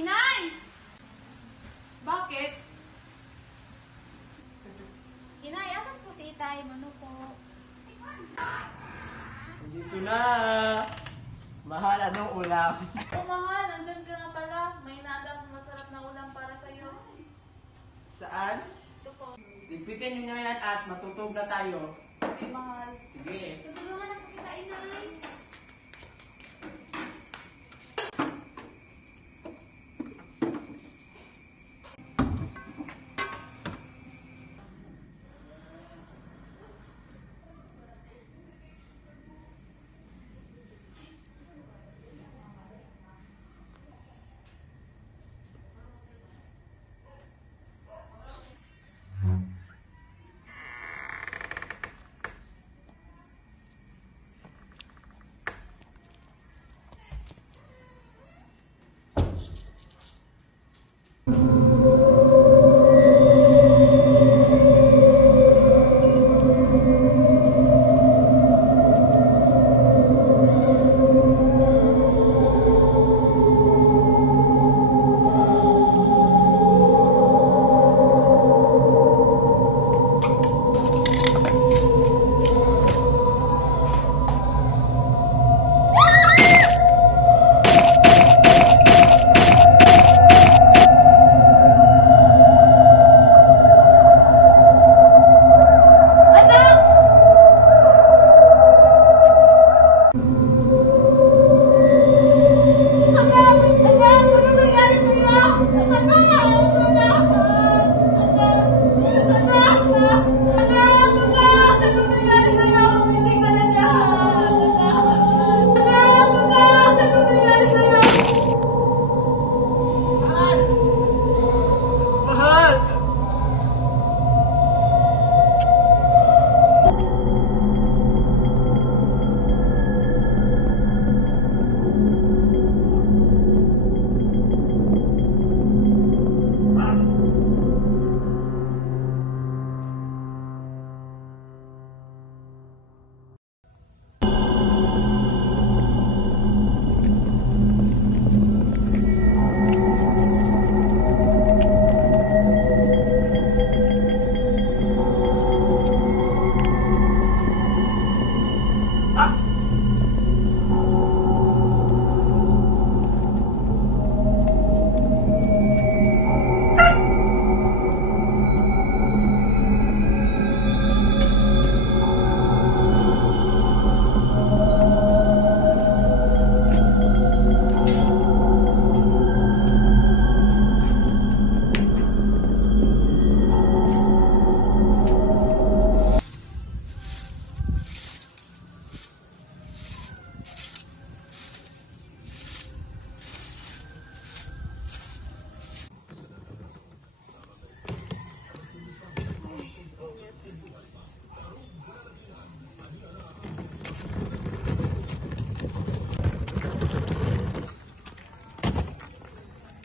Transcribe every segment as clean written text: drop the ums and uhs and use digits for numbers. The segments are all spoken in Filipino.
Inay! Bakit? Inay, asan po si Itay? Mano po? Dito na. Mahal, anong ulam? Oh, mahal. Nandyan ka na pala. May naandang masarap na ulam para sa'yo. Saan? Ito po. Ligpitin nyo na yan at matutog na tayo. Okay, mahal. Sige. Tutulungan ako kita, Inay.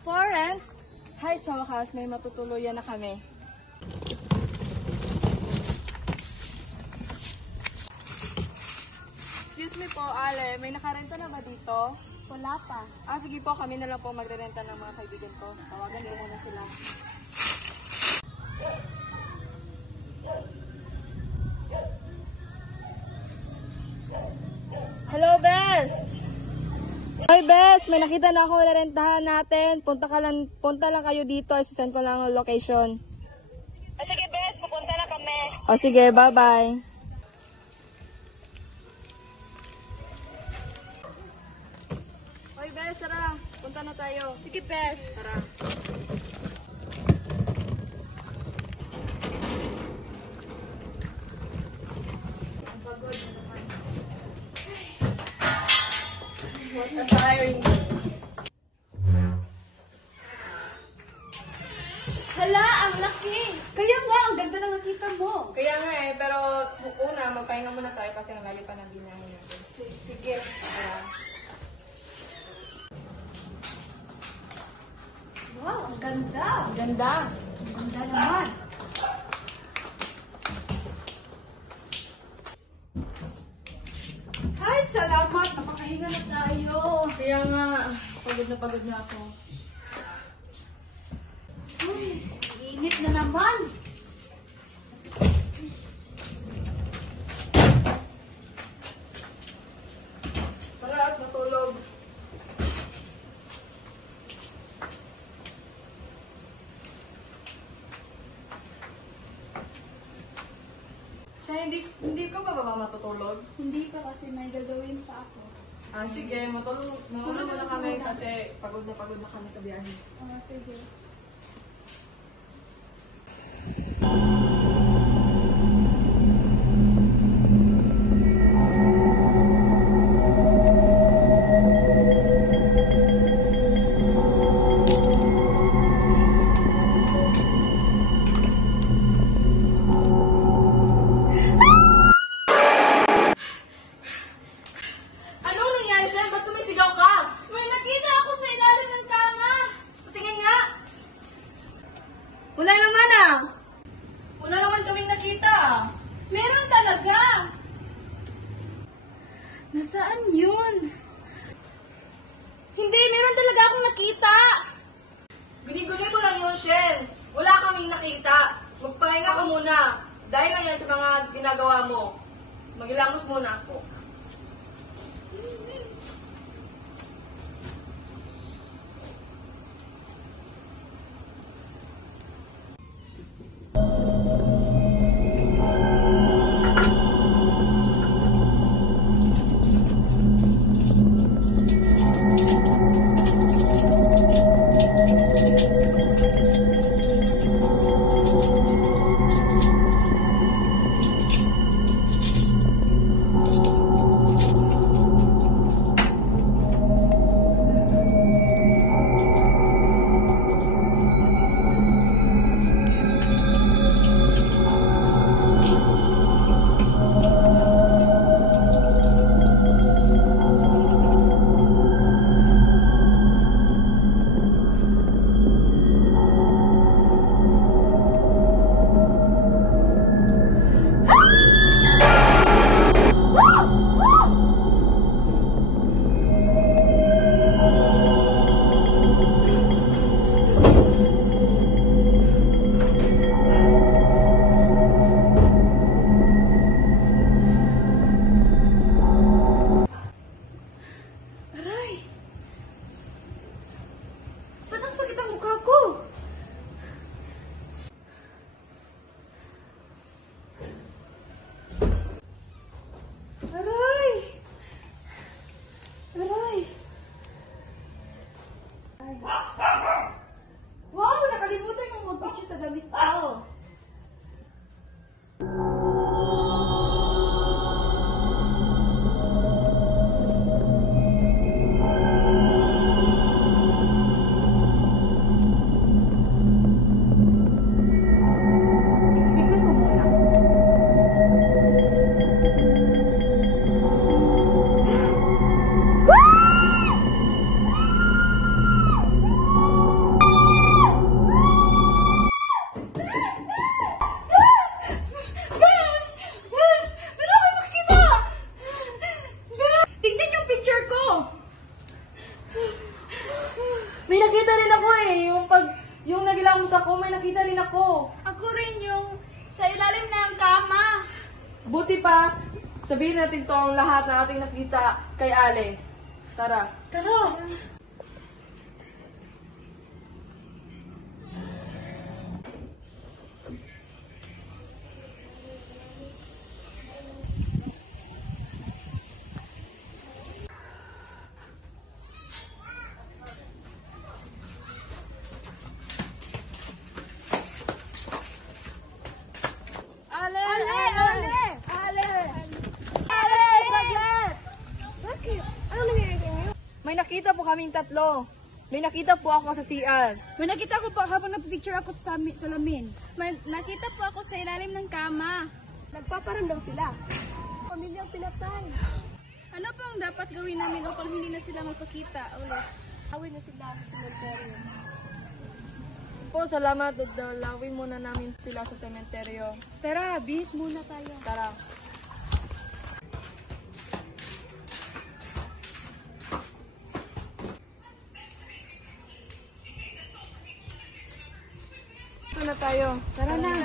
Florence! Hi, sa wakas, may matutuluyan na kami. Excuse me po, Ale, may nakarenta na ba dito? Wala pa. Sige po, kami na lang po magrerenta ng mga kaibigan ko. Tawagan ko muna sila. Hello, Bes! Hoy, Bes! May nakita na ako na rentahan natin. Punta lang kayo dito. Isasend ko lang ang location. Sige, Bes. Pupunta na kami. Sige, bye-bye. Hoy, Bes, tara. Punta na tayo. Sige, Bes. Tara. What a tiring. Hala, ang laki! Kaya nga, ang ganda na nakita mo. Kaya nga pero una, magpahinga muna tayo kasi ang layo pa ng binahe natin. Sige. Wow, ang ganda. Ganda. Ang ganda naman. Ay, salamat. Napakahinga na tayo. Kaya nga, pagod na ako. na naman. Tara at matulog. Siya, hindi ka ba matutulog? Hindi pa kasi may gagawin pa ako. Ah, sige, matulog muna kami kasi pagod na kami sa biyahe. Sige. Anong nangyari siya? Ba't sumisigaw ka? May nakita ako sa ilalim ng kama! Patingin nga! Wala naman ah! Wala naman kaming nakita ah! Meron talaga! Nasaan yun? Hindi, meron talaga akong nakita! Biniguloy ko lang yun, Shen. Wala kaming nakita. Magpahinga ka muna. Dahil lang yan sa mga ginagawa mo. Magilamos muna ako. Ba't ang sakit ang mukha ko? Aray! Aray! Wow! Nakalimutan kong mag-picture sa damit ko. Tignan mo muna. Bes! Bes! Meron akong makikita! Bes! Tignan yung picture ko! May nakita rin ako eh. Yung nagilamos ako, may nakita rin ako. Ako rin yung sa ilalim ng kama. Buti pa, sabihin natin to ang lahat na ating nakita kay Ale. Tara. Tara! Ale! Ale! Ale! Ale! Saglit! Bakit? Ano nangyayari ngayon? May nakita po kaming tatlo. May nakita po ako sa CR. May nakita ko pa habang nagpipicture ako sa salamin. May nakita po ako sa ilalim ng kama. Nagpaparamdam sila. Pamilyang pinatay. Ano po ang dapat gawin namin upang hindi na sila magpakita ulit? Awin na sila sa cemetery. Po, salamat. Dadalawin muna namin sila sa sementeryo. Tara, bihis muna tayo. Tara. Ito na tayo tayo. Tara na.